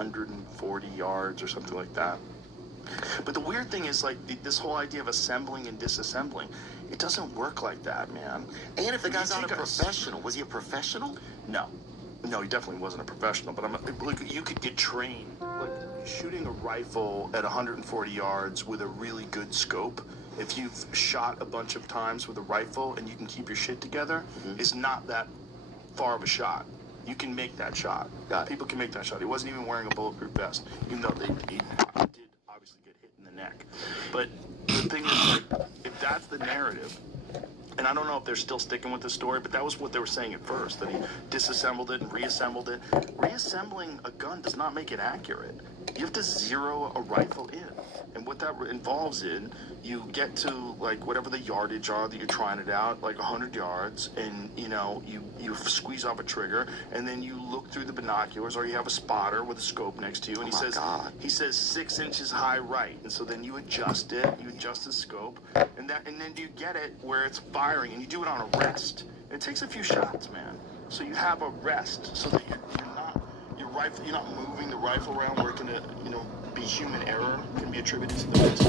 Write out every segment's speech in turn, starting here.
140 yards or something like that. But the weird thing is, like, this whole idea of assembling and disassembling, it doesn't work like that, man. And if the guy's not a professional, was he a professional? No, he definitely wasn't a professional. But like, you could get trained, like shooting a rifle at 140 yards with a really good scope. If you've shot a bunch of times with a rifle and you can keep your shit together, is not that far of a shot. You can make that shot. People can make that shot. He wasn't even wearing a bulletproof vest, even though he did obviously get hit in the neck. But the thing is, like, if that's the narrative, and I don't know if they're still sticking with the story, but that was what they were saying at first, that he disassembled it and reassembled it. Reassembling a gun does not make it accurate. You have to zero a rifle in. And what that involves in, you get to, like, whatever the yardage are that you're trying it out, like 100 yards, and, you know, you squeeze off a trigger, and then you look through the binoculars, or you have a spotter with a scope next to you, and he says 6 inches high right, and so then you adjust it, you adjust the scope, and then you get it where it's firing, and you do it on a rest. It takes a few shots, man. So you have a rest, so that you're not moving the rifle around where it can, be human error, can be attributed to the rest.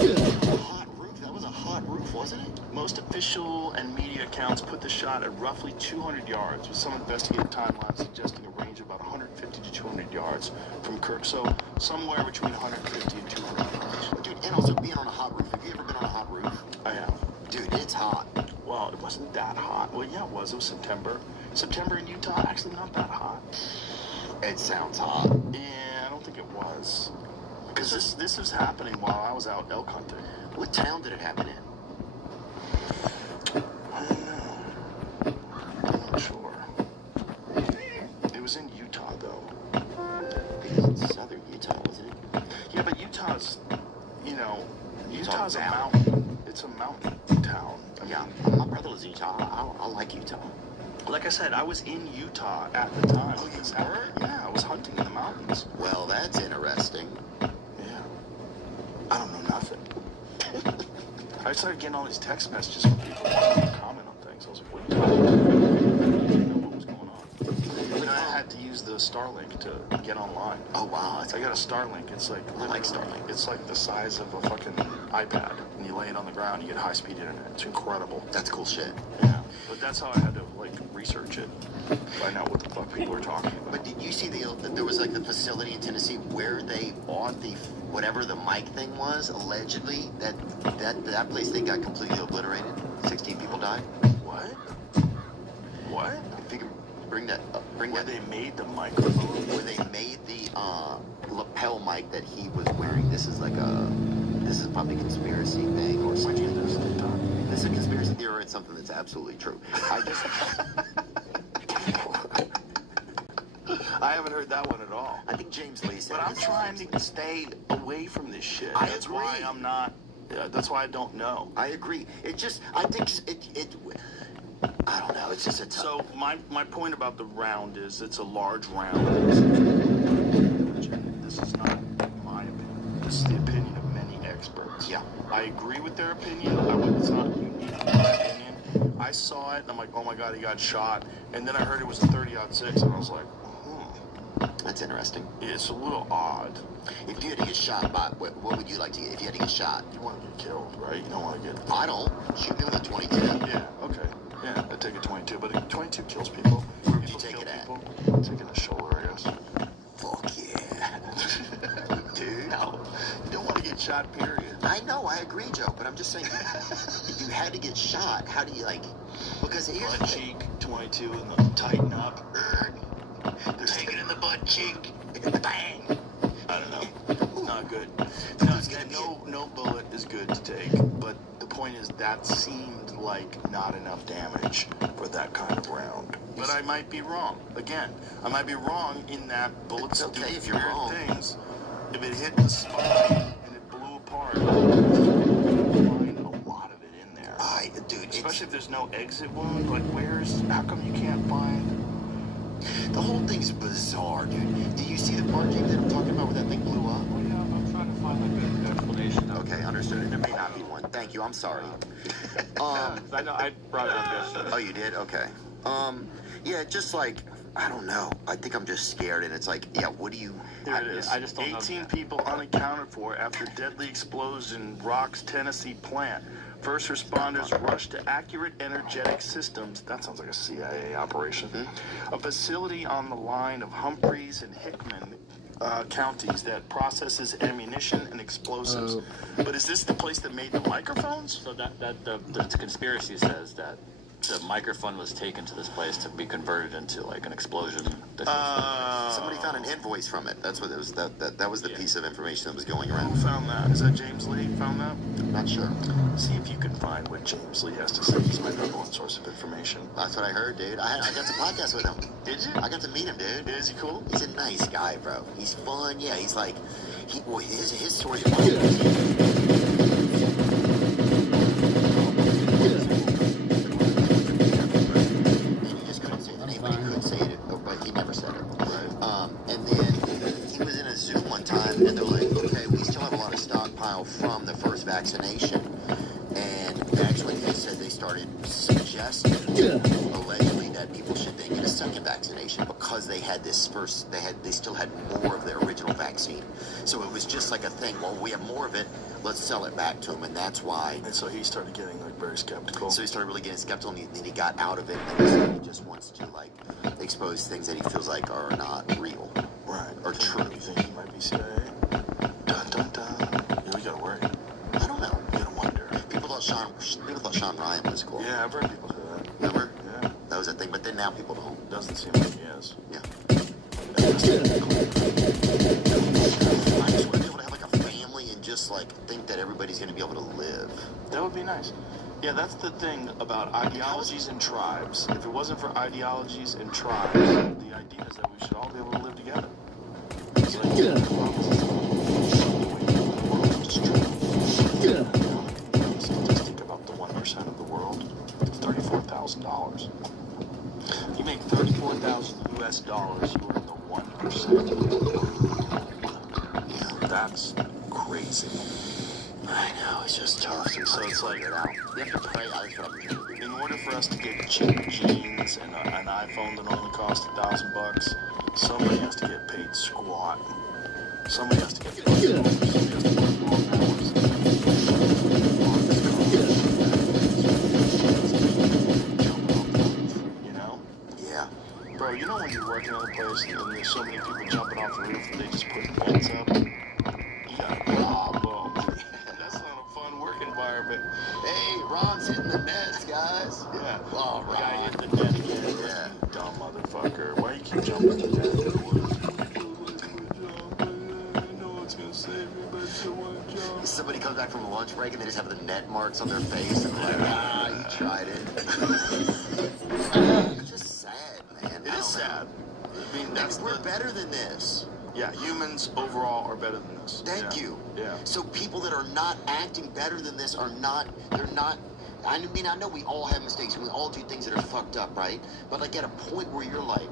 A hot roof? That was a hot roof, wasn't it? Most official and media accounts put the shot at roughly 200 yards, with some investigative timelines suggesting a range of about 150 to 200 yards from Kirk. So somewhere between 150 and 200 yards. Dude, and also being on a hot roof. Have you ever been on a hot roof? I have. Dude, it's hot. Well, it wasn't that hot. Well, yeah, it was. It was September. September in Utah, actually not that hot. It sounds hot. Yeah, I don't think it was. Because this was happening while I was out elk hunting. What town did it happen in? I don't know. I'm not sure. It was in Utah, though. It was in southern Utah, wasn't it? Yeah, but Utah's a mountain. It's a mountain town. Yeah, my brother lives in Utah. I like Utah. Like I said, I was in Utah at the time. Yeah, I was hunting in the mountains. Well, that's interesting. Yeah. I don't know nothing. I started getting all these text messages from people wanting to comment on things. I was like, what are you talking about? I didn't know what was going on. And I had to use the Starlink to get online. Oh, wow. I got a Starlink. It's like, I like Starlink. It's like the size of a fucking iPad. And you lay it on the ground, you get high-speed internet. It's incredible. That's cool shit. Yeah. But that's how I had to, like, research it. Find out what the fuck people were talking about. But did you see there was like the facility in Tennessee where they bought the whatever the mic thing was, allegedly that place they got completely obliterated. 16 people died. What? If you can bring that up, Where they made the microphone. Where they made the lapel mic that he was wearing. This is probably a conspiracy thing or something. This is a conspiracy theory or it's something that's absolutely true. I haven't heard that one at all. I think James Lee said. But I'm trying to stay away from this shit. I That's agree. why I'm not. That's why I don't know. I agree. I think it. I don't know. It's just a tough. So my point about the round is it's a large round. This is not my opinion. This is the opinion of many experts. Yeah. I agree with their opinion. It's not unique in my opinion. I saw it and I'm like, oh my god, he got shot. And then I heard it was a 30-06 and I was like, That's interesting. It's a little odd. If you had to get shot by, what would you like to get? If you had to get shot, You want to get killed, right? You don't want to get. I don't. Shoot me with a 22. Yeah. Okay. Yeah. I'd take a 22, but a 22 kills people. Where would you take it at? Take it in the shoulder, I guess. Fuck yeah, dude. No, you don't want to get shot. Period. I know. I agree, Joe. But I'm just saying, if you had to get shot, how do you like? Because here's the Butt thing. cheek, 22, and then tighten up. Take it in the butt cheek. Bang. I don't know. Not good. No bullet is good to take. But the point is that seemed like not enough damage for that kind of round. But I might be wrong. Again, I might be wrong in that bullets It's okay do if you're weird wrong. things. If it hit the spine and it blew apart, you find a lot of it in there. Dude, Especially if there's no exit wound. Like, how come you can't find? the whole thing's bizarre, dude. Do you see the part, Jake, that I'm talking about where that thing blew up? Oh yeah, I'm trying to find like an explanation. Okay, understood. And there may not be one. Thank you. I'm sorry. I know I brought it up yesterday. Oh, you did? Okay. Yeah, just like I don't know. I think I'm just scared, and it's like, yeah, what do you... Here it is. I just don't know. 18 people unaccounted for after deadly explosion rocks Tennessee plant. First responders rushed to Accurate Energetic Systems. That sounds like a CIA operation. A facility on the line of Humphreys and Hickman counties that processes ammunition and explosives. But is this the place that made the microphones? So the conspiracy says that the microphone was taken to this place to be converted into like an explosion. Somebody found an invoice from it. That's what it was. That was the piece of information that was going around. Who found that? Is that James Lee found that? Not sure. See if you can find what James Lee has to say. He's my number one source of information. That's what I heard, dude. I got to podcast with him. Did you? I got to meet him, dude. Is he cool? He's a nice guy, bro. He's fun. Yeah, he's like, his story. And they're like, okay, we still have a lot of stockpile from the first vaccination. And actually, they said they started suggesting, allegedly, that people should then get a second vaccination because they had this first, they still had more of the original vaccine. So it was just like a thing. Well, we have more of it. Let's sell it back to them, and that's why. And so he started getting like very skeptical. So he started really getting skeptical, and then he got out of it. And he just wants to like expose things that he feels like are not real, right, or true. You think he might be CIA? Dun dun dun. Yeah, we gotta worry. I don't know. You gotta wonder. People thought Sean Ryan was cool. Yeah, I've heard people say that. Remember? Yeah. That was a thing, but then now people don't. Doesn't seem like he is. Yeah. Yeah. I just want to be able to have like a family and just like think that everybody's going to be able to live. That would be nice. Yeah, that's the thing about ideologies and tribes. If it wasn't for ideologies and tribes, the idea is that we should all be able to live together. It's like, statistic about the 1% of the world, $34,000. You make $34,000 US dollars, you're in the 1%. Yeah, that's crazy. I know, it's just tough. So it's like, you have to pray. In order for us to get cheap jeans and an iPhone that only costs $1,000, somebody has to get paid squat. Somebody has to get paid. Somebody has to work long hours. You know? Yeah. Bro, you know when you're working at a place and there's so many people jumping off the roof and they just put nets up? You got a problem. That's not a fun work environment. Hey, Ron's hitting the nets, guys. Yeah. Oh, Ron. Guy hit the net again. Yeah. You dumb motherfucker. Why you keep jumping to that? Somebody comes back from a lunch break and they just have the net marks on their face and they're like, you tried it. It's just sad, man. It is sad. I mean, We're better than this. Yeah, humans overall are better than this. Thank you. Yeah. So people that are not acting better than this are not, they're not, I mean, I know we all have mistakes and we all do things that are fucked up, right? But like at a point where you're like,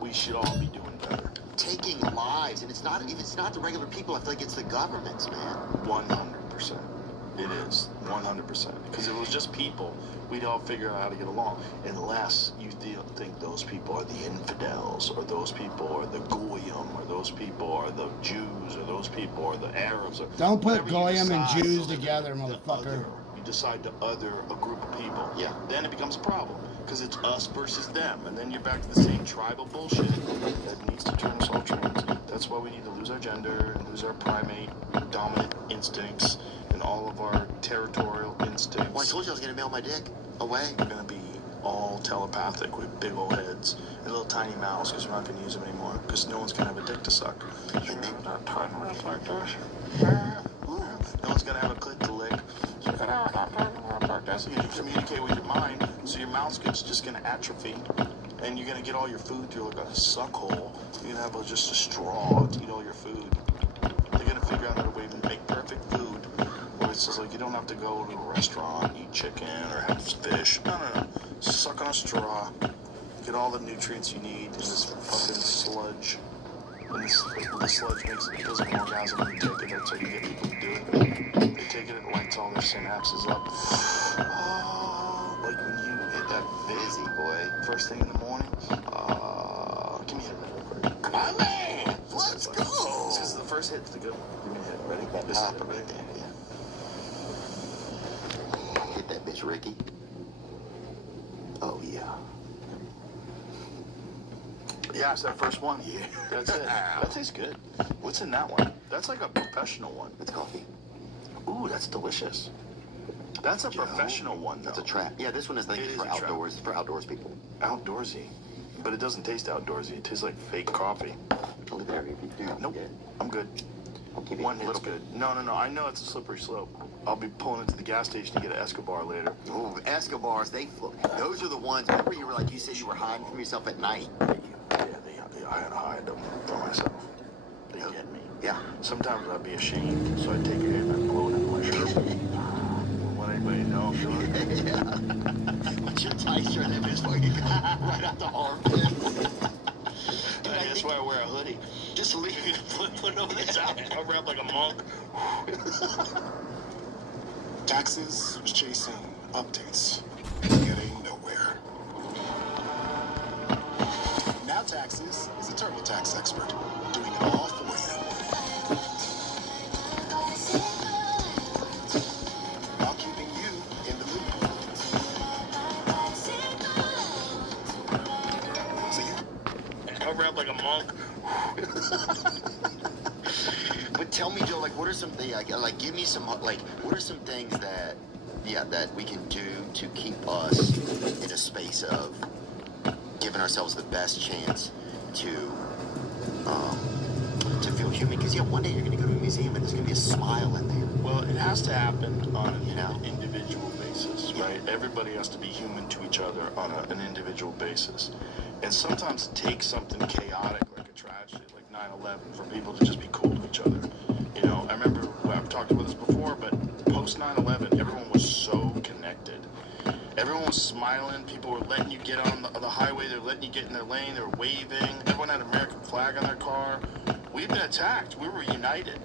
we should all be doing better. taking lives, and it's not, if it's not the regular people, I feel like it's the governments, man. 100%. It is 100%. Because if it was just people, we'd all figure out how to get along. Unless you think those people are the infidels, or those people are the goyim, or those people are the Jews, or those people are the Arabs. Or don't put whatever goyim and decide Jews to together, the motherfucker. You decide to other a group of people. Yeah. Then it becomes a problem. Because it's us versus them. And then you're back to the same tribal bullshit that needs to turn us all trans. That's why we need to lose our gender and lose our primate dominant instincts and all of our territorial instincts. Well, I told you I was going to mail my dick away. We're going to be all telepathic with big old heads and little tiny mouths because we're not going to use them anymore. Because no one's going to have a dick to suck. And then, Not tiny mouths like this. No one's going to have a clit to lick. So you communicate with your mind, so your mouth gets just going to atrophy, and you're going to get all your food through like a suck hole. You're going to have just a straw to eat all your food. They're going to figure out how to make perfect food, where it's just like you don't have to go to a restaurant, eat chicken, or have fish. No. Suck on a straw, get all the nutrients you need in this fucking sludge. And the sludge makes it physical orgasm when you take it. That's how you get people to do it. They take it, it lights all their synapses up. Oh, like when you hit that busy boy. first thing in the morning. my man. Let's go. This is the first hit. It's the good one. Give me a hit. Ready? That This is popper it. right there. Yeah. Hit that bitch, Ricky. Oh yeah. Yeah, it's that first one. Yeah. That's it. That tastes good. What's in that one? That's like a professional one. It's coffee. Ooh, that's delicious. That's a professional one, though. That's a trap. Yeah, this one is like It is for a trap. outdoors. For outdoors people. Outdoorsy. But it doesn't taste outdoorsy. It tastes like fake coffee. I'll leave it there if you do. Nope. Yeah. I'm good. I'll give you One a hit's little good. No. I know it's a slippery slope. I'll be pulling into the gas station to get an Escobar later. Ooh, Escobars, those are the ones. Remember you were like, you said you were hiding from yourself at night? Yeah, I had to hide them from myself. They get me. Yeah. Sometimes I'd be ashamed, so I'd take a hit and I'd blow it into my shirt. Wouldn't let anybody know I'm doing it. Yeah. What's your tight shirt? That bitch fucking right out the armpit. Dude, That's why I wear a hoodie. just leave it, put it over the top. Cover up like a monk. Taxes was chasing updates, getting nowhere. Now Taxes is a TurboTax expert, doing it all for you. While keeping you in the loop. So you Cover up like a monk. But tell me, Joe, like, what are some things, like, give me some, like, what are some things that, that we can do to keep us in a space of giving ourselves the best chance to feel human? Because, one day you're going to go to a museum and there's going to be a smile in there. Well, it has to happen on an You know? individual basis, right? Everybody has to be human to each other on an individual basis. And sometimes it takes something chaotic, like a tragedy, like 9/11, for people to just be cool to each other. You know, I remember, I've talked about this before, but post 9/11, everyone was so connected. Everyone was smiling. People were letting you get on the highway. They were letting you get in their lane. They were waving. Everyone had an American flag on their car. We'd been attacked. We were united.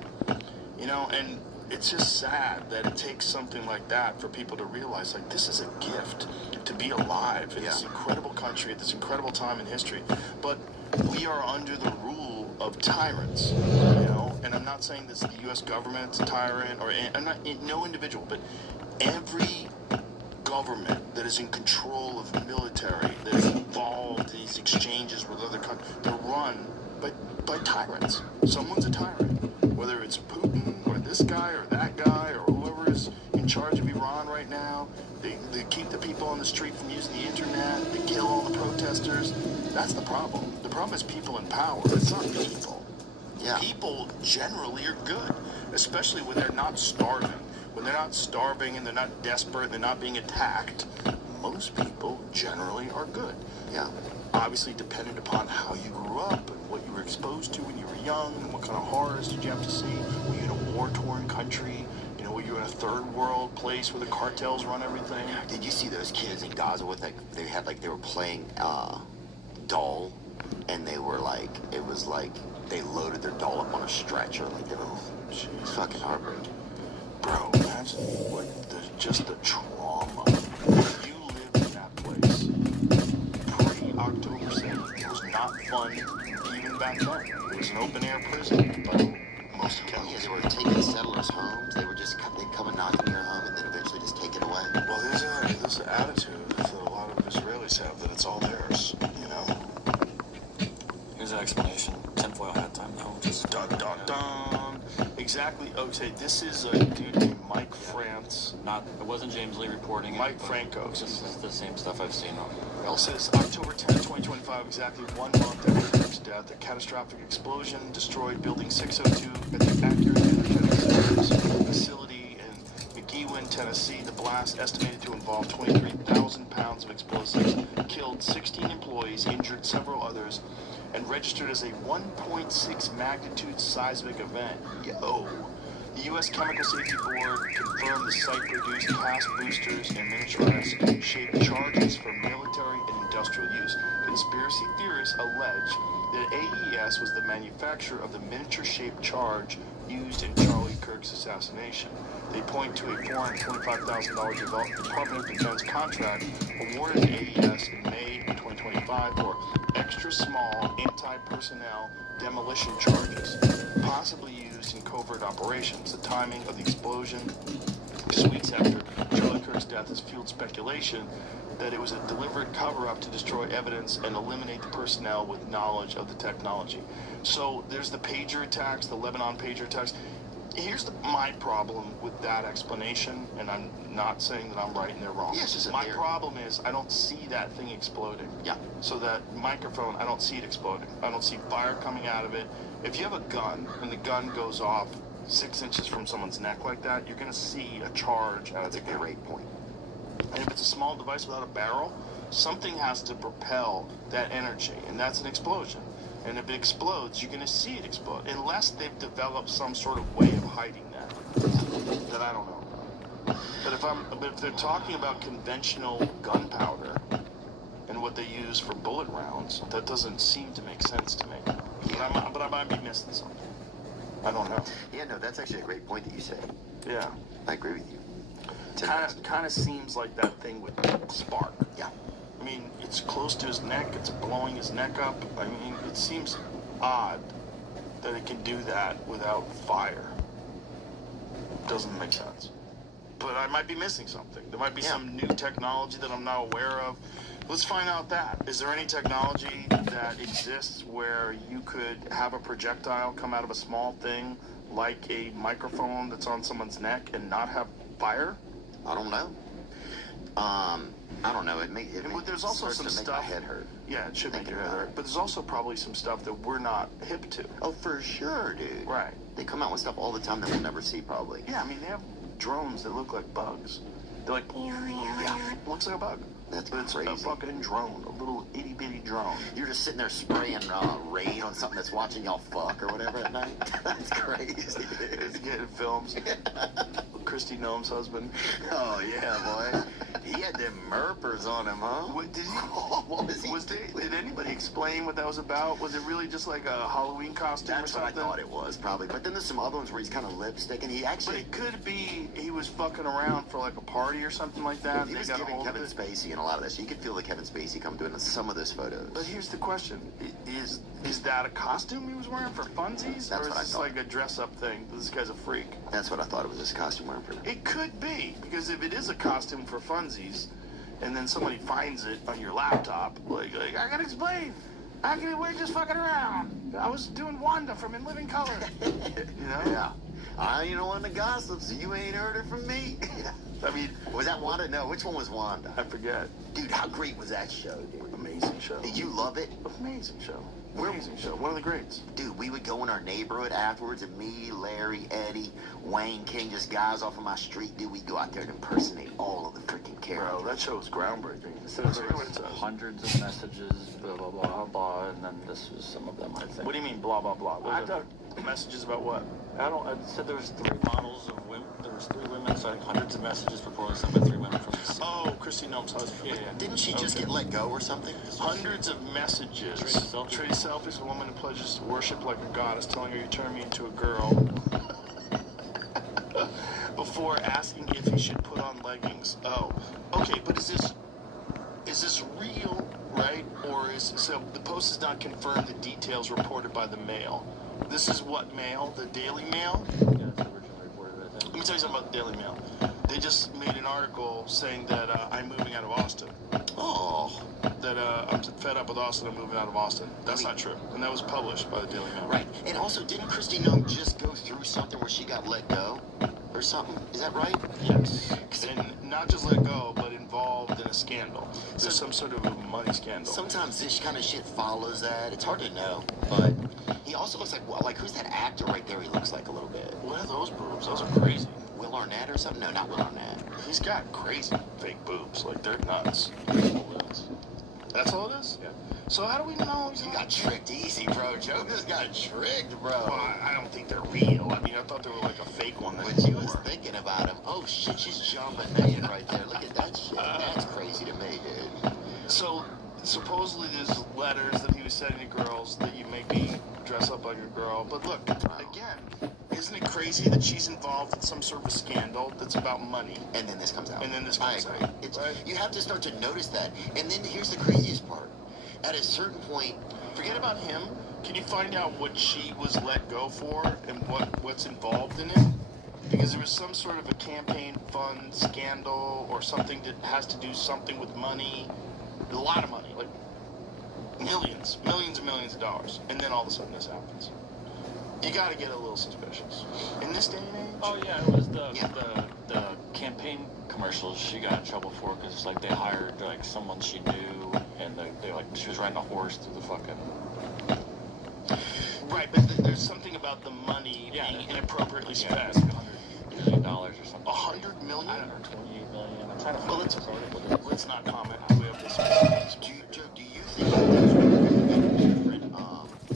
You know, and it's just sad that it takes something like that for people to realize, like, this is a gift to be alive in this incredible country at this incredible time in history. But we are under the rule of tyrants, you know, and I'm not saying this the U.S. government's a tyrant, or I'm not, no individual, but every government that is in control of the military, that is involved in these exchanges with other countries, they're run by tyrants. Someone's a tyrant, whether it's Putin or this guy or that guy or whoever is in charge of Iran right now. They keep the people on the street from using the internet. They kill all the protesters. That's the problem. The problem is people in power. It's not people. Yeah. People generally are good, especially when they're not starving. When they're not starving and they're not desperate and they're not being attacked, most people generally are good. Yeah. Obviously dependent upon how you grew up and what you were exposed to when you were young and what kind of horrors did you have to see. Were you in a war-torn country? You know, were you in a third world place where the cartels run everything? Did you see those kids in Gaza with, like, they were playing doll, and they were like, it was like they loaded their doll up on a stretcher, like they were fucking heartbreaking. Bro, imagine just the trauma. You lived in that place pre-October 7th. It was not fun even back then. It was an open-air prison by most accounts. Yeah, they were taking settlers' homes. They'd come and knock on your home and then eventually just take it away. Well, there's an attitude that a lot of Israelis have that it's all theirs, you know? Here's an explanation. Tinfoil hat time, though. Just Dun, dun, dun. Exactly. Okay, this is a dude named Mike France. it wasn't James Lee reporting it. Mike but Franco. This is the same stuff I've seen on It says October 10th, 2025, exactly 1 month after Eric's death, a catastrophic explosion destroyed Building 602 at the Accurate Energetic Systems facility in McGeewan, Tennessee. The blast, estimated to involve 23,000 pounds of explosives, killed 16 employees, injured several others, and registered as a 1.6 magnitude seismic event. Yo. The U.S. Chemical Safety Board confirmed the site produced past boosters and miniaturized shaped charges for military and industrial use. Conspiracy theorists allege that AES was the manufacturer of the miniature-shaped charge used in Charlie Kirk's assassination. They point to a $425,000 Department of Defense contract awarded to AES in May 2025 for extra small anti-personnel demolition charges, possibly used in covert operations. The timing of the explosion just weeks after Charlie Kirk's death has fueled speculation that it was a deliberate cover-up to destroy evidence and eliminate the personnel with knowledge of the technology. So there's the pager attacks, the Lebanon pager attacks. Here's my problem with that explanation, and I'm not saying that I'm right and they're wrong. Yeah, it's just my problem is I don't see that thing exploding. Yeah. So that microphone, I don't see it exploding. I don't see fire coming out of it. If you have a gun and the gun goes off 6 inches from someone's neck like that, you're going to see a charge out of the gun. That's a great point. And if it's a small device without a barrel, something has to propel that energy, and that's an explosion. And if it explodes, you're going to see it explode, unless they've developed some sort of way of hiding that I don't know. But if they're talking about conventional gunpowder and what they use for bullet rounds, that doesn't seem to make sense to me. But I might be missing something. I don't know. Yeah, no, that's actually a great point that you say. Yeah. I agree with you. Kind of seems like that thing would spark. Yeah. I mean, it's close to his neck. It's blowing his neck up. I mean, it seems odd that it can do that without fire. Doesn't make sense. But I might be missing something. There might be some new technology that I'm not aware of. Let's find out that. Is there any technology that exists where you could have a projectile come out of a small thing, like a microphone that's on someone's neck, and not have fire? I don't know. I don't know. There's also some to make stuff. my head hurt. Yeah, it should make your head hurt. But there's also probably some stuff that we're not hip to. Oh, for sure, dude. Right. They come out with stuff all the time that we'll never see, probably. Yeah, I mean, they have drones that look like bugs. They're like, yeah, looks like a bug. That's But it's crazy. a fucking drone, a little itty-bitty drone. You're just sitting there spraying rain on something that's watching y'all fuck or whatever at night. That's crazy. It's getting films. Christy Noam's husband. Oh, yeah, boy. He had them murpers on him, huh? What did he? What was he? Did anybody explain what that was about? Was it really just like a Halloween costume That's or what I something? thought it was, probably. But then there's some other ones where he's kind of lipstick, and he But actually... it could be he was fucking around for like a party or something like that. He They was got a giving hold of Kevin it. Spacey and a lot of this. You could feel the Kevin Spacey come doing some of those photos. But here's the question: is that a costume he was wearing for funsies, That's or is what I this thought. like a dress-up thing? This guy's a freak. That's what I thought it was, this costume wearing for. It could be, because if it is a costume for funsies, and then somebody finds it on your laptop, like I gotta explain. We're just fucking around. I was doing Wanda from In Living Color. You know? Yeah. I ain't on the gossip, so you ain't heard it from me. I mean, Was that Wanda? No, which one was Wanda? I forget. Dude, how great was that show, dude? Amazing show. Did you love it? Amazing show. Amazing show. One of the greats. Dude, we would go in our neighborhood afterwards, and me, Larry, Eddie, Wayne King, just guys off of my street, dude, we'd go out there and impersonate all of the freaking characters. Bro, that show was groundbreaking. So That's there what it was says. hundreds of messages, blah, blah, blah, blah, and then this was some of them, I think. What do you mean, blah, blah, blah? What I are don't- the messages about what? I said there was 3 models of women. There was 3 women, so I think hundreds of messages proposed sent by 3 women from the city. Oh, Christy Noam's husband. Yeah. Didn't she just get let go or something? Hundreds of messages. Trade selfies, a woman who pledges to worship like a goddess, telling her you turn me into a girl. Before asking if he should put on leggings. Oh, okay, but is this real, right? Or so the Post has not confirmed the details reported by the Mail. This is what Mail? The Daily Mail? Yeah, it's originally reported, I think. Let me tell you something about the Daily Mail. They just made an article saying that I'm moving out of Austin. Oh, That I'm fed up with Austin, I'm moving out of Austin. That's not true. And that was published by the Daily Mail. right. And also, didn't Christy Noam just go through something where she got let go or something? Is that right? Yes. And not just let go, but involved in a scandal. There's some sort of a money scandal. Sometimes this kind of shit follows that. It's hard to know. But he also looks like who's that actor right there? He looks like a little bit. What are those boobs? Those are crazy. Will Arnett or something? No, not Will Arnett. He's got crazy fake boobs. Like, they're nuts. That's all it is? Yeah. So how do we know? You got tricked easy, bro. Joe just got tricked, bro. Well, I don't think they're real. I mean, I thought they were like a fake one. But you was thinking about him. Oh shit, she's jumping naked right there. Look at that shit. That's crazy to me, dude. So supposedly there's letters that he was sending to girls that you make me dress up like a girl. But look, again, isn't it crazy that she's involved in some sort of scandal that's about money? And then this comes out. And then this comes I agree. out. It's, right? You have to start to notice that. And then here's the craziest part. At a certain point, Forget about him. Can you find out what she was let go for and what's involved in it? Because there was some sort of a campaign fund scandal or something that has to do something with money. A lot of money, like millions and millions of dollars. And then all of a sudden this happens. You got to get a little suspicious. In this day and age? Oh yeah, it was the campaign commercials she got in trouble for because like they hired like someone she knew and they like she was riding a horse through the fucking. Right, but there's something about the money Yeah, being inappropriately spent. It's like $100 million or something. $100 million? I don't know, 28 million. I'm trying to Well, find let's not comment. We have this specific. do you think that there's going to be different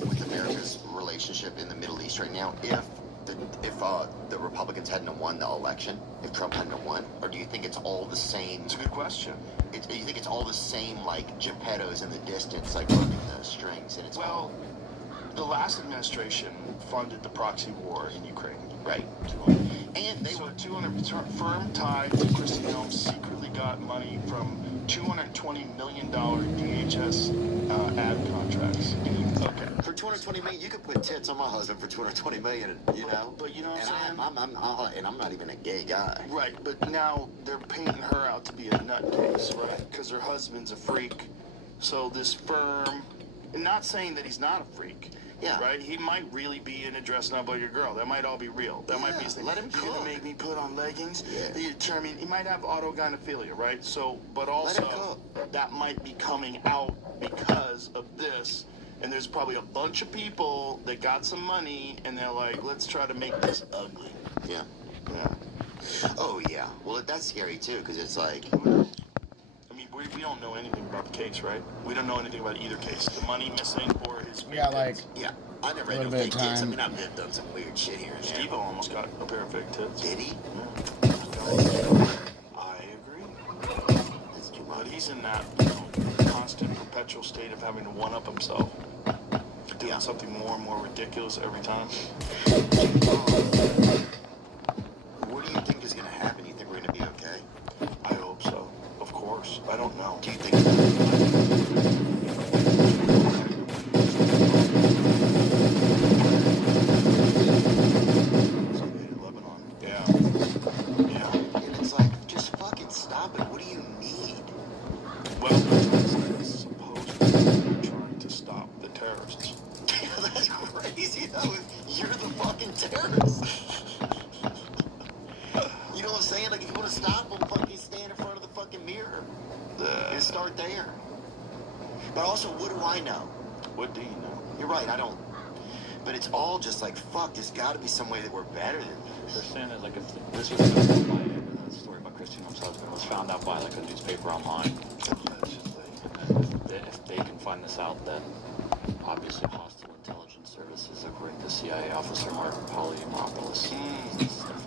with America's relationship in the Middle East right now if the Republicans hadn't won the election, if Trump hadn't won? Or do you think it's all the same? It's a good question. Do you think it's all the same, like, Geppettos in the distance, like, running the strings, and it's Well, the last administration funded the proxy war in Ukraine. right? And they So were 200 firm ties to Christian Homes secretly got money from $220 million DHS ad contracts. Okay. for 220 million. You could put tits on my husband for 220 million, you know. But you know what I'm saying? And I'm not even a gay guy. Right, but now they're painting her out to be a nutcase, right? Because her husband's a freak. So this firm, and not saying that he's not a freak. Yeah. Right? He might really be into dressing up like a girl. That might all be real. That might be his thing. Let him You're gonna cook. make me put on leggings? Yeah. You determine he might have autogynephilia, right? So, but him also cook. that might be coming out because of this. And there's probably a bunch of people that got some money and they're like, let's try to make this ugly. Yeah. Yeah. Oh yeah. Well, that's scary too, because it's like, I mean, we don't know anything about the case, right? We don't know anything about either case. The money missing or his We got like yeah. I never A had no little bit fake of tits. I time. mean, I've done some weird shit here and there. Steve almost got a pair of fake tits. Did he? I agree. That's too But much. he's in that constant, perpetual state of having to one-up himself. Doing something more and more ridiculous every time. What do you think is going to happen? You think we're going to be okay? I hope so. Of course. I don't know. Do you think? Somebody in Lebanon. Yeah. Yeah. And it's like, just fucking stop it. What do you need? Well, it's supposedly trying to stop the terrorists. That's crazy though. You're the fucking terrorist. You know what I'm saying? Like, if you want to stop them, fucking stand in front of the fucking mirror and start there. But also, what do I know? What do you know? You're right, I don't. But it's all just like, fuck, there's got to be some way that we're better than They're this. saying that like if this was found out by the story about Christian Home's husband was found out by like a newspaper online, if they can find this out, then obviously hostile intelligence services, according to CIA officer Mark Polymeropoulos,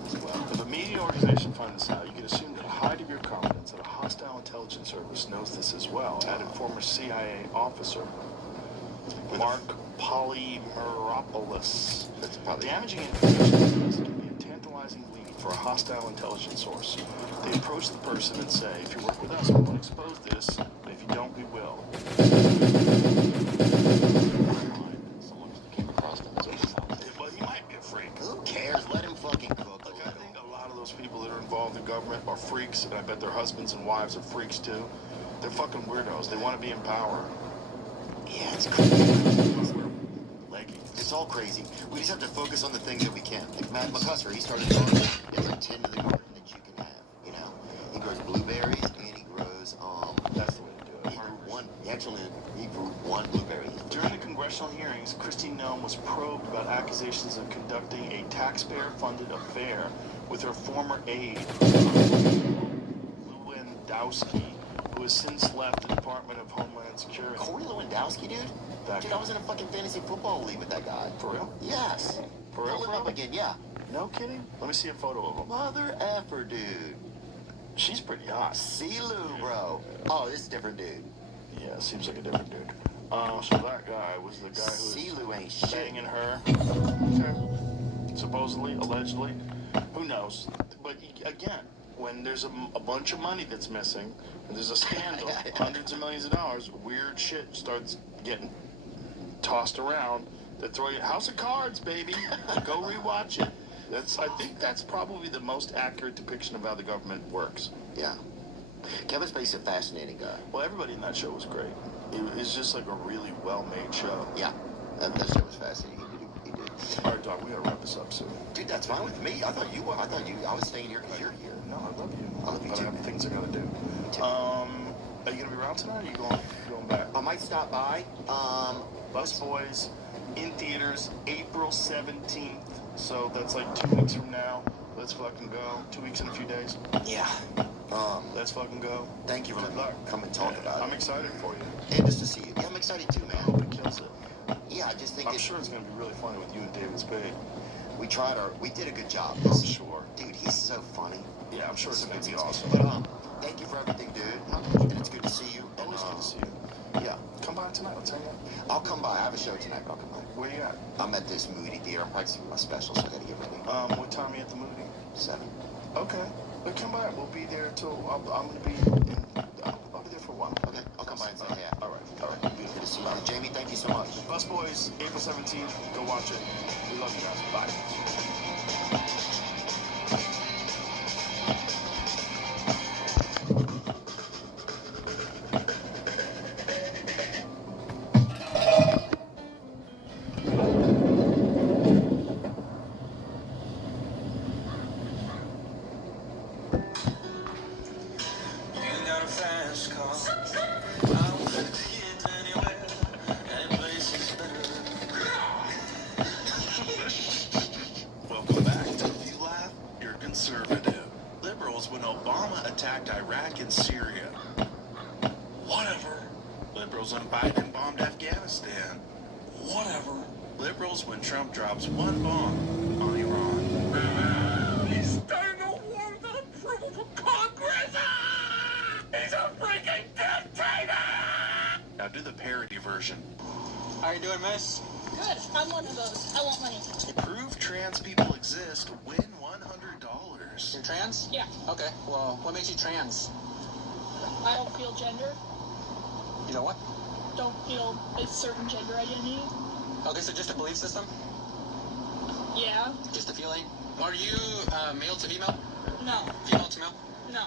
as well. If a media organization finds this out, you can assume that a high degree of confidence that a hostile intelligence service knows this as well, added former CIA officer Mark Polymeropoulos. That's probably Damaging information can be a tantalizing lead for a hostile intelligence source. They approach the person and say, if you work with us, we will expose this, but if you don't, we will. Someone came across them as it sounds. Well, he might be a freak. Who cares? Let him fucking cook. Like, I think a lot of those people that are involved in government are freaks, and I bet their husbands and wives are freaks too. They're fucking weirdos. They want to be in power. Yeah, it's crazy. Leggings. It's all crazy. We just have to focus on the things that we can. Like Matt McCusser, he started growing. It's like 10 to the garden that you can have. You know, he grows blueberries and he grows That's the way to do it. he grew one blueberry. During the congressional hearings, Christine Nome was probed about accusations of conducting a taxpayer-funded affair with her former aide, Lewandowski, who has since left the Department of Homeland Security. Corey Lewandowski, dude? That Dude, guy. I was in a fucking fantasy football league with that guy. For real? Yes. For real, Pull him bro? up again, yeah. No kidding? Let me see a photo of him. Mother effer, dude. She's pretty hot. See Lou, bro. Oh, this is a different dude. Yeah. Yeah, seems like a different dude. So that guy was the guy who Silu ain't was shit. banging her. Okay. Supposedly, allegedly. Who knows? But again, when there's a bunch of money that's missing, and there's a scandal, hundreds of millions of dollars, weird shit starts getting tossed around. They throw you House of Cards, baby. Go rewatch it. I think that's probably the most accurate depiction of how the government works. Yeah. Kevin Spacey's a fascinating guy. Well, everybody in that show was great. It was just like a really well-made show. Yeah. That show was fascinating. He did. All right, Doc, we gotta wrap this up soon. Dude, that's fine with me. I thought you were. I was staying here because you're here. No, I love you. I love you But too. I have things I gotta do. too. Are you gonna be around tonight, or are you going back? I might stop by. Bus Boys in theaters April 17th. So that's like 2 weeks from now. Let's fucking go. 2 weeks in a few days. Yeah. Let's fucking go. Thank you for Good luck. coming and talk about I'm it. excited for you. And just to see you. Yeah, I'm excited too, I hope man. it kills it. Yeah, I just think I'm sure it's gonna be really funny with you and David Spade. we did a good job. I'm sure. Dude, he's so funny. Yeah, I'm sure it's gonna be awesome. But thank you for everything, dude. And it's good to see you. Always good to see you. Yeah. Come by tonight. Let's hang out. I'll come by. I have a show tonight, but I'll come by. Where you at? I'm at this Moody Theater. I'm practicing my special, so I gotta get ready. What time are you at the movie? 7. Okay. Well, come by. We'll be there till I'm gonna be I'll be there for a while. Okay, I'll come by and say hey. All right. Beautiful to see you. Jamie, thank you so much. Bus Boys, April 17th. Go watch it. We love you guys. Bye. Welcome back to If You Laugh, You're Conservative. Liberals when Obama attacked Iraq and Syria. Whatever. Liberals when Biden bombed Afghanistan. Whatever. Liberals when Trump drops one bomb on Iran. He's starting a war without approval from Congress! He's a freaking dictator! Now do the parody version. How you doing, miss? Good. I'm one of those. I want money. Prove trans people exist, win $100. You're trans? Yeah. Okay, well, what makes you trans? I don't feel gender. You know what? Don't feel a certain gender identity. Okay, so just a belief system? Yeah. Just a feeling? Are you male to female? No. Female to male? No.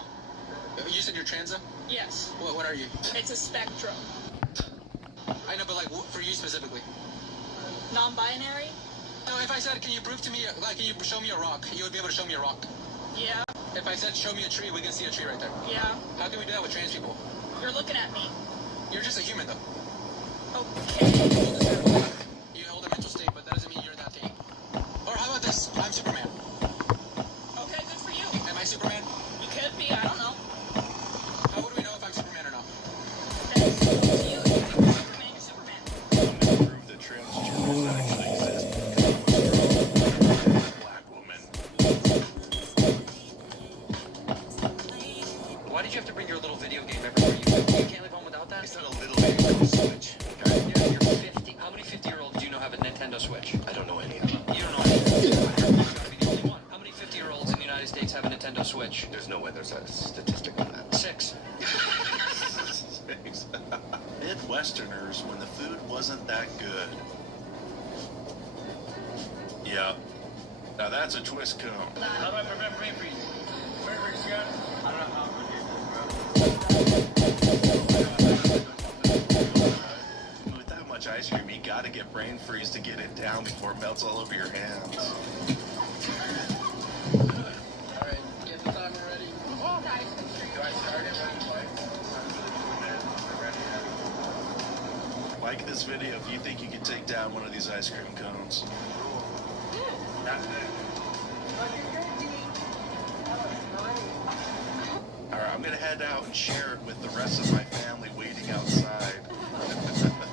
You said you're trans, though? Yes. What are you? It's a spectrum. I know, but like, for you specifically? Non-binary? No, if I said, can you prove to me, like, can you show me a rock? You would be able to show me a rock. Yeah. If I said, show me a tree, we can see a tree right there. Yeah. How can we do that with trans people? You're looking at me. You're just a human, though. Okay. You hold a mental state, but that doesn't mean you're that thing. Or how about this? I'm Superman. Okay, good for you. Am I Superman? You could be. I don't know. How would we know if I'm Superman or not? That's up to you. If you're Superman, you're Superman. I'm gonna prove that transgenders actually exist because I'm a strong black woman. Why did you have to bring your little video game everywhere you go? You can't live home without that? It's not a little Nintendo Switch. Yeah, you're 50. How many 50-year-olds do you know have a Nintendo Switch? I don't know any of them. You don't know any. You've got to be the only one. How many 50-year-olds in the United States have a Nintendo Switch? There's no way there's a statistic on that. 6. Midwesterners when the food wasn't that good. Yeah. Now that's a twist cone. How do I prevent brain freeze? Brain freeze, Scott? I don't know how I'm going to do With that much ice cream, you gotta get brain freeze to get it down before it melts all over your hands. Alright, get the timer ready. Okay. Do I start it when you play? Like this video if you think you can take down one of these ice cream cones. That's it. Alright, I'm gonna head out and share it with the rest of my family waiting outside.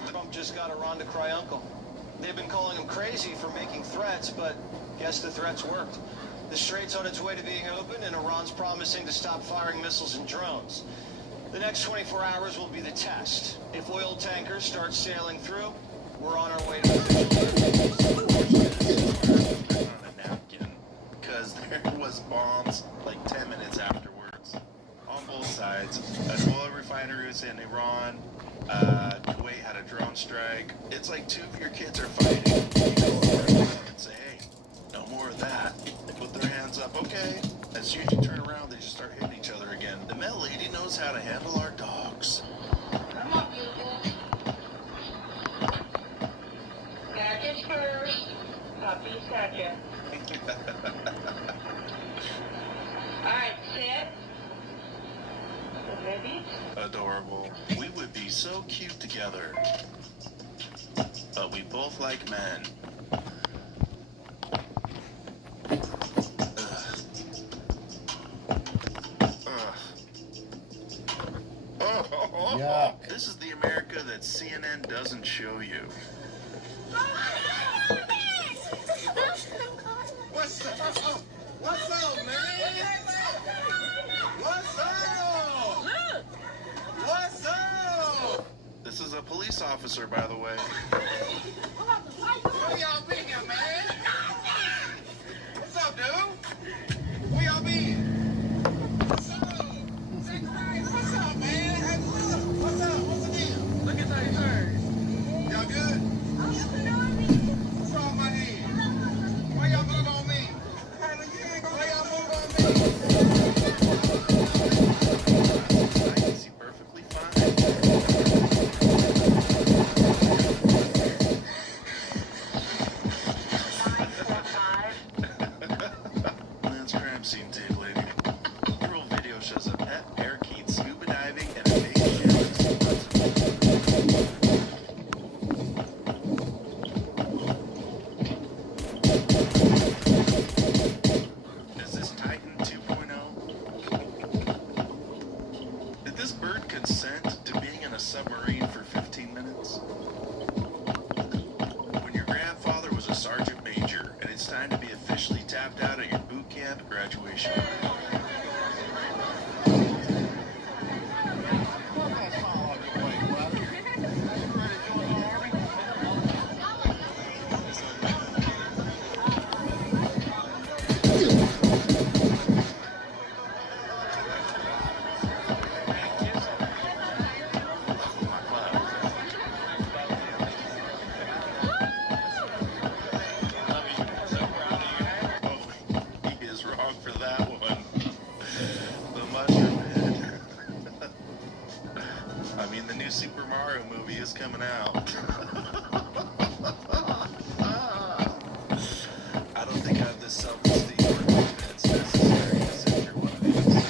Trump just got Iran to cry uncle. They've been calling him crazy for making threats, but guess the threats worked. The strait's on its way to being open, and Iran's promising to stop firing missiles and drones. The next 24 hours will be the test. If oil tankers start sailing through, we're on our way to on a napkin because there was bombs like 10 minutes afterwards on both sides. An oil refinery was in Iran. Kuwait had a drone strike. It's like two of your kids are fighting. You go over to them and say, hey, no more of that. They put their hands up. Okay. As soon as you turn around, they just start hitting each other again. The Met lady knows how to handle our dogs. Come on, beautiful. Package first, puppy second. Alright, set. Ready? Adorable. We would be so cute together. But we both like men. Yuck. This is the America that CNN doesn't show you. What's up? What's up, man? What's up? What's up? This is a police officer, by the way. Where y'all been here, man? What's up, dude? Where y'all been? What's up? Zacharias, what's up, man? Hey, what's up? What's the deal? Look at that turn. Y'all good? What's wrong with my head? Why y'all move on me? Why y'all move on me? I can see perfectly fine. Lance crime scene tape, lady. Roll video shows a pet parakeet scuba diving and a big Is this Titan 2.0? Did this bird consent to being in a submarine for 15 minutes? When your grandfather was a sergeant major and it's time to be officially tapped out at your boot camp graduation. He is wrong for that one. The mushroom head. I mean, the new Super Mario movie is coming out. I don't think I have the self-esteem or confidence necessary to censor one of these.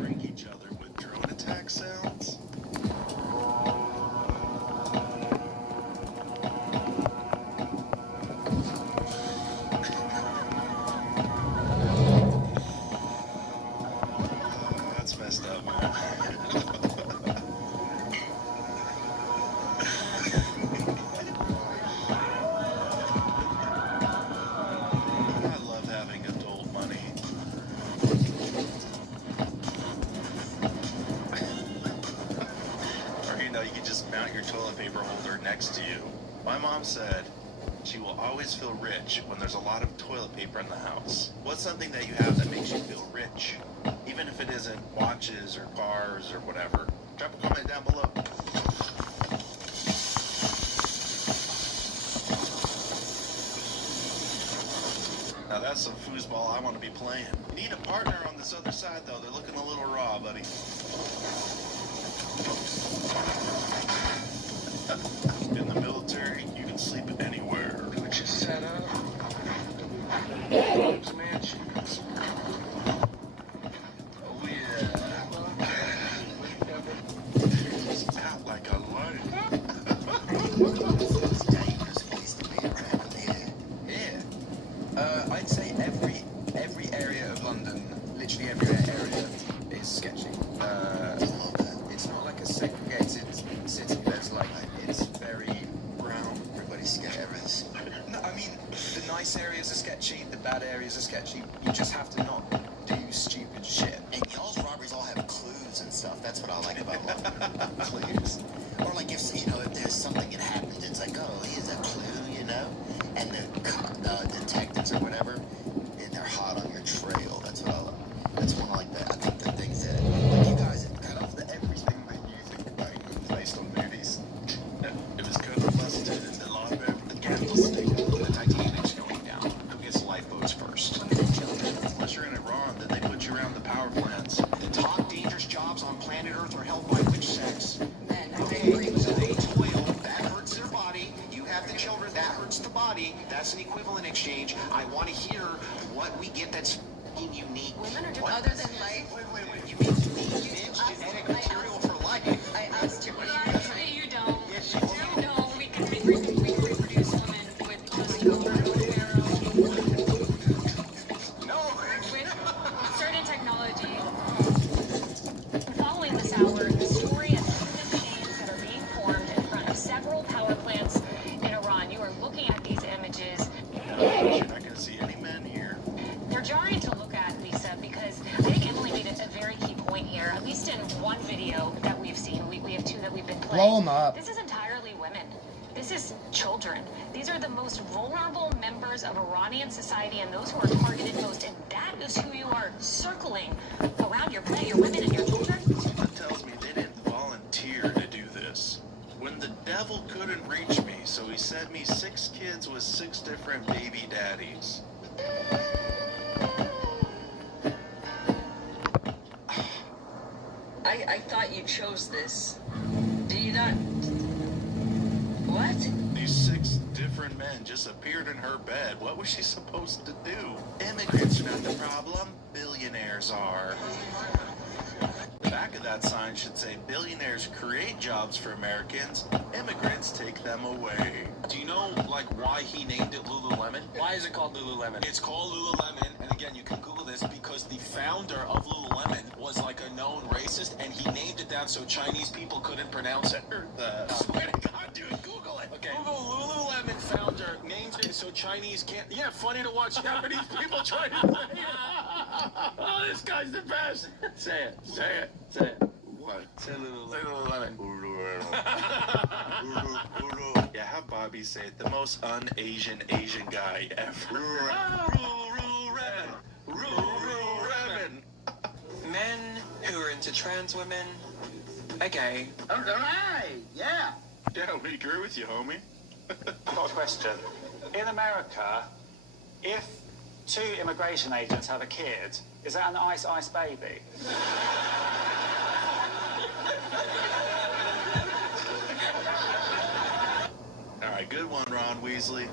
Break each other with drone attack sounds. That's messed up, man. I love having adult money. Or, you know, you can just mount your toilet paper holder next to you. My mom said she will always feel rich when there's a lot of toilet paper in the house. What's something that you have that makes you feel rich? Even if it isn't watches or cars or whatever. Drop a comment down below. Now that's some foosball I want to be playing. Need a partner on this other side, though. They're looking a little raw, buddy. In the military, you can sleep anywhere. What you set up? Mansions. Oh, yeah. It's out like a light. It's a dangerous place to be around here. Yeah. I'd say every area nice areas are sketchy, the bad areas are sketchy. You just have to not do stupid shit. And y'all's robberies all have clues and stuff. That's what I like about them. Clues. Or like if, you know, if there's something that happens, it's like, oh, here's a clue, you know? And the detectives or whatever, and they're hot on your trail. That's what I love. That's one I like that. I think the things that, like you guys, kind of everything that you think about is based on movies. It was Colonel Mustard and the lawyer with the candlestick. The Titanic's going down. Who gets lifeboats first? Women and children. Unless you're in Iran, then they put you around the power plants. The top dangerous jobs on planet Earth are held by which sex? Men. I Okay, agree with so that. they toil, that hurts their body. You have the children, that hurts the body. That's an equivalent exchange. I want to hear what we get that's unique. Women are just What? other than life. Wait. You mean unique? It's genetic material for life. I asked you. Actually, you don't. Yes, you do. No, we can reproduce women with testosterone, with No. certain technology. Following this hour, the story of human chains that are being formed in front of several power plants in Iran. You are looking at these images. You're not going to see any men here. They're jarring to look at, Lisa, because I think Emily made a very key point here. At least in one video that we've seen, we have two that we've been playing. Blow 'em up. This is entirely women. This is children. These are the most vulnerable members of Iranian society and those who are targeted most. And that is who you are circling around your play, your women and your children. Someone tells me they didn't volunteer to do this. When the devil couldn't reach me, so he sent me 6 kids with 6 different baby daddies. I thought you chose this. Did you not? What? These 6 different men just appeared in her bed. What was she supposed to do? Immigrants are not the problem. Billionaires are. The back of that sign should say, billionaires create jobs for Americans. Immigrants take them away. Do you know, like, why he named it Lululemon? Why is it called Lululemon? It's called Lululemon, and again, you can Google this because the founder of Lululemon was like a known racist, and he named it that so Chinese people couldn't pronounce it. Swear to God, dude, Google it. Okay. Google Lululemon founder names it so Chinese can't. Yeah, funny to watch Japanese people try to say it. Oh, this guy's the best. Say it. Say it. Say it. What? Say Lululemon. Yeah, have Bobby say it. The most un-Asian Asian guy ever. Ramen. Men who are into trans women are gay. All right. Yeah. Yeah, we agree with you, homie. I've got a question. In America, if 2 immigration agents have a kid, is that an ice baby? All right, good one, Ron Weasley.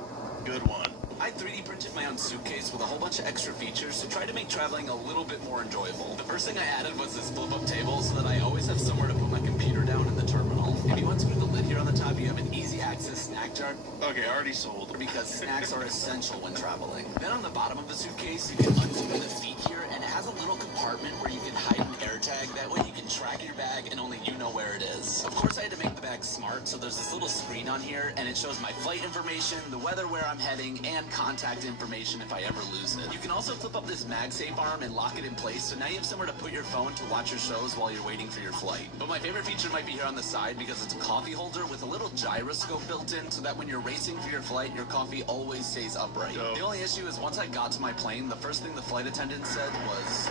Good one. I 3D printed my own suitcase with a whole bunch of extra features to try to make traveling a little bit more enjoyable. The first thing I added was this flip-up table so that I always have somewhere to put my computer down in the terminal. If you unscrew the lid here on the top, you have an easy access snack jar. Okay, already sold. Because snacks are essential when traveling. Then on the bottom of the suitcase, you can unscrew the feet here, and it has a little compartment where you can hide an air tag. That way you can track your bag and only you know where it is. Of course, I had to make the bag smart, so there's this little screen on here, and it shows my flight information, the weather where I'm heading, and contact information if I ever lose it. You can also flip up this MagSafe arm and lock it in place, so now you have somewhere to put your phone to watch your shows while you're waiting for your flight. But my favorite feature might be here on the side because it's a coffee holder with a little gyroscope built in so that when you're racing for your flight, your coffee always stays upright. Dope. The only issue is once I got to my plane, the first thing the flight attendant said was,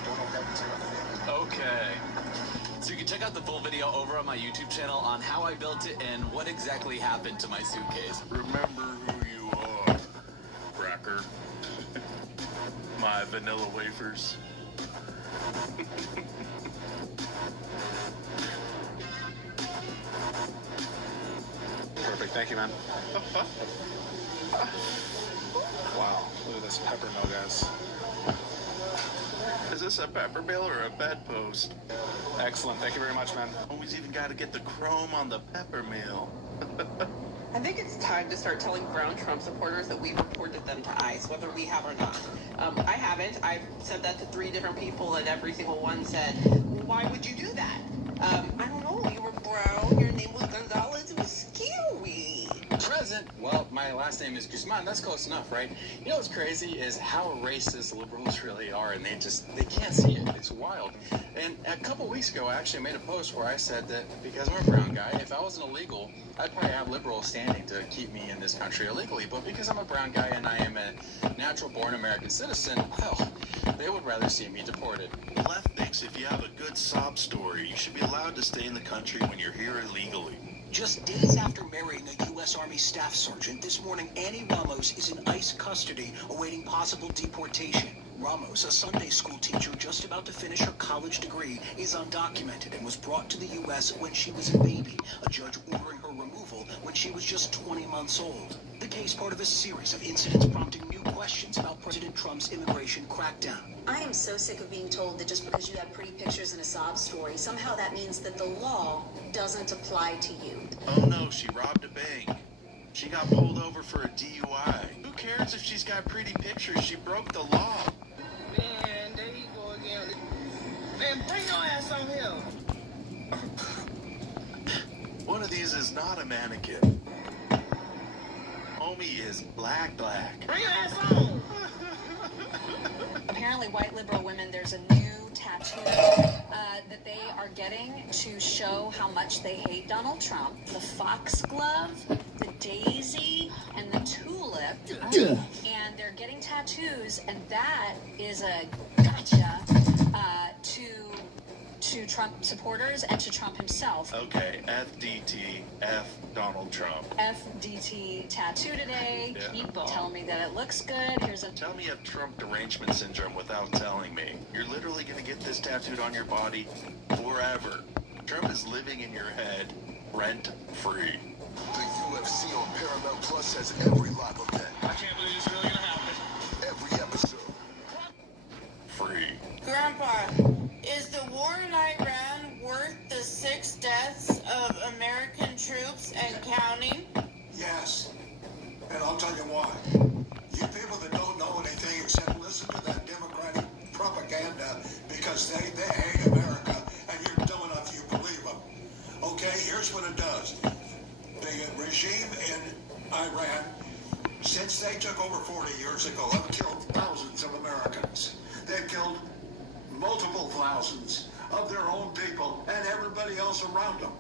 okay. So you can check out the full video over on my YouTube channel on how I built it and what exactly happened to my suitcase. Remember who you are, cracker. My vanilla wafers. Perfect. Thank you, man. Wow. Look at this pepper mill, guys. Is this a pepper mill or a bedpost? Excellent. Thank you very much, man. Always even got to get the chrome on the pepper mill. I think it's time to start telling brown Trump supporters that we reported them to ICE, whether we have or not. I haven't. I've said that to 3 different people, and every single one said, why would you do that? I don't know. You were brown. Your name was Gonzalez. It was scary. Present Well, my last name is Guzman. That's close enough, right? You know what's crazy is how racist liberals really are, and they can't see it. It's wild. And a couple weeks ago, I actually made a post where I said that because I'm a brown guy, if I wasn't illegal, I'd probably have liberals standing to keep me in this country illegally. But because I'm a brown guy and I am a natural-born American citizen, well, they would rather see me deported. The left thinks if you have a good sob story, you should be allowed to stay in the country when you're here illegally. Just days after marrying a U.S. Army staff sergeant, this morning Annie Ramos is in ICE custody awaiting possible deportation. Ramos, a Sunday school teacher just about to finish her college degree, is undocumented and was brought to the U.S. when she was a baby, a judge ordering her removal when she was just 20 months old. The case part of a series of incidents prompting new questions about President Trump's immigration crackdown. I am so sick of being told that just because you have pretty pictures in a sob story, somehow that means that the law doesn't apply to you. Oh no, she robbed a bank. She got pulled over for a DUI. Who cares if she's got pretty pictures? She broke the law. Man, there you go again. Man, bring your ass on here. One of these is not a mannequin. Homie is black. Bring your ass on. Apparently, white liberal women, there's a new tattoo that they are getting to show how much they hate Donald Trump. The foxglove, the daisy, and the tulip. And they're getting tattoos, and that is a gotcha to Trump supporters and to Trump himself. Okay, FDT, F Donald Trump. FDT tattoo today. Yeah. Keep telling me that it looks good. Here's a... Tell me you have Trump derangement syndrome without telling me. You're literally going to get this tattooed on your body forever. Trump is living in your head rent-free. The UFC on Paramount Plus has every live event. I can't believe this is really gonna happen. Every episode. Free. Grandpa, is the war in Iran worth the 6 deaths of American troops and counting? Yes. And I'll tell you why. You people that don't know anything except listen to that Democratic propaganda because they hate America and you're dumb enough you believe them. Okay, here's what it does. The regime in Iran, since they took over 40 years ago, have killed thousands of Americans. They've killed multiple thousands of their own people and everybody else around them.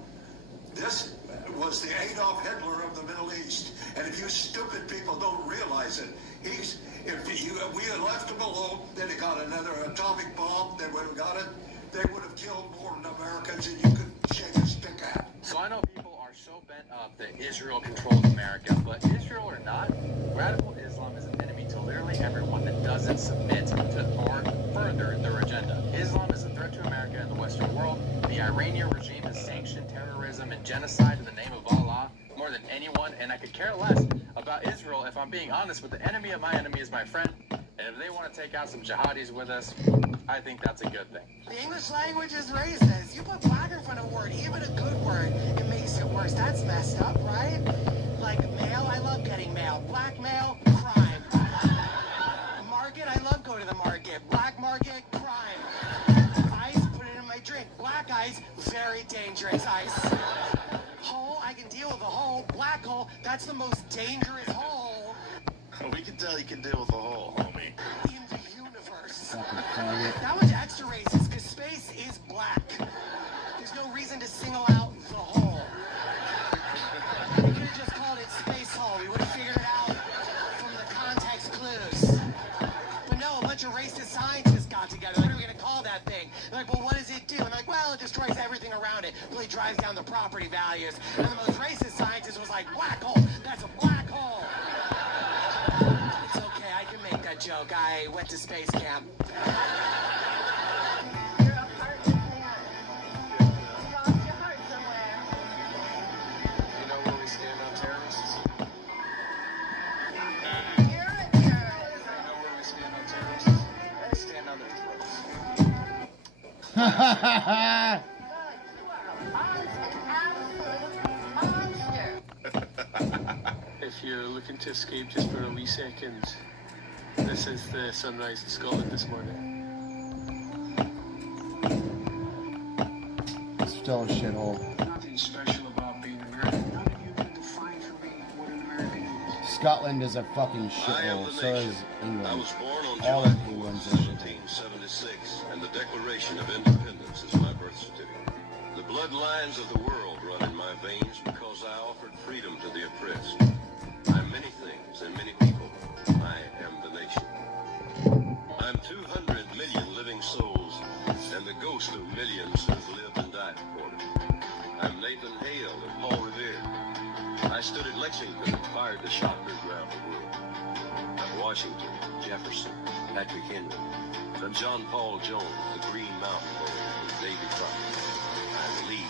This was the Adolf Hitler of the Middle East. And if you stupid people don't realize it, if we had left him alone, then he got another atomic bomb, they would have got it. They would have killed more Americans than you could shake a stick at. So I know people are so bent up that Israel controls America, but Israel or not, radical Islam is an enemy to literally everyone that doesn't submit to or further their agenda. Islam is a threat to America and the Western world. The Iranian regime has sanctioned terrorism and genocide in the name of Allah more than anyone, and I could care less about Israel if I'm being honest, but the enemy of my enemy is my friend, and if they want to take out some jihadis with us, I think that's a good thing. The English language is racist. You put black in front of a word, even a good word, it makes it worse. That's messed up, right? Like mail, I love getting mail. Black mail, crime. Market, I love going to the market. Black market, crime. Ice, put it in my drink. Black ice, very dangerous ice. Hole, I can deal with a hole. Black hole, that's the most dangerous hole. We can tell you can deal with a hole, homie. In the universe. That was extra racist, because space is black. There's no reason to single out the hole. We could have just called it space hole. We would have figured it out from the context clues. But no, a bunch of racist scientists got together. What are we going to call that thing? They're like, well, what does it do? And they're like, well, it destroys everything around it. Really drives down the property values. And the most racist scientist was like, black hole. That's a black hole. It's okay, I can make that joke. I went to space camp. If you're looking to escape just for a wee second, this is the sunrise in Scotland this morning. Still a shithole. Nothing special about being American. None of you can define for me what an American Scotland is a fucking shithole. So is England. I was born on All July of England's a 4th, shithole. 1776, and the Declaration of Independence is my birth certificate. The bloodlines of the world run in my veins because I offered freedom to the oppressed. I'm many things and many people. I am the nation. I'm 200 million living souls and the ghost of millions who've lived and died for me. I'm Nathan Hale and Paul Revere. I stood at Lexington and fired the shot heard round the world. I'm Washington, Jefferson, Patrick Henry. I'm John Paul Jones, the Green Mountain Boy, and Davy Crockett. I'm Lee.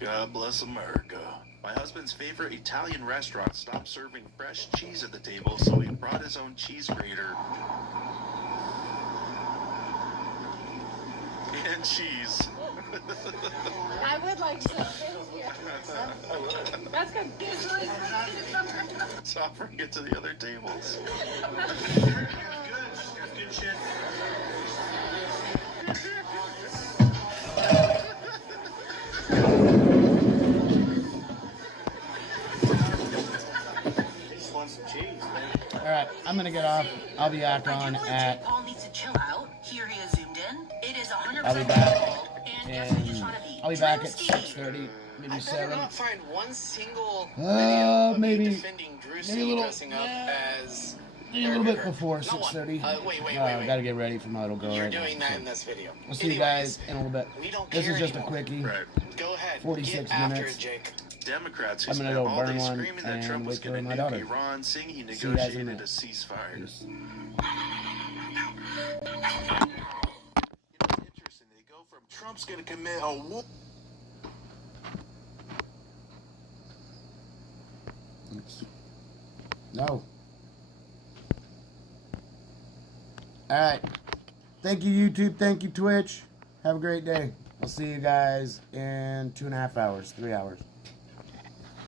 God bless America. My husband's favorite Italian restaurant stopped serving fresh cheese at the table, so he brought his own cheese grater. And cheese. I would like some. That's good. It's offering it to the other tables. Good shit. Just want some cheese. Alright, I'm gonna get off. I'll be back on at. Paul needs to chill out. Here he is zoomed in. It is 100% I'll be back. Paul. And guess who he's trying to be? I'll be back at 6:30, maybe 7. not find one single Maybe defending Drewski maybe a little, dressing up as maybe a little bit before 6:30. wait. I gotta get ready for my little girl. You're right doing now, that so. in this video. We'll see you guys in a little bit. We don't This care is just anymore. a quickie. Right. Go ahead. 46 Get minutes. after it, Jake. Democrats who I'm gonna spent go all burn day one screaming that and Trump was wait for going to my nuke daughter. Iran, saying he See you guys negotiated in a a minute. ceasefire. Peace. Interesting. They go from Trump's going to commit a war. Oops. No. Alright. Thank you, YouTube. Thank you, Twitch. Have a great day. I'll see you guys in 2.5 hours, 3 hours.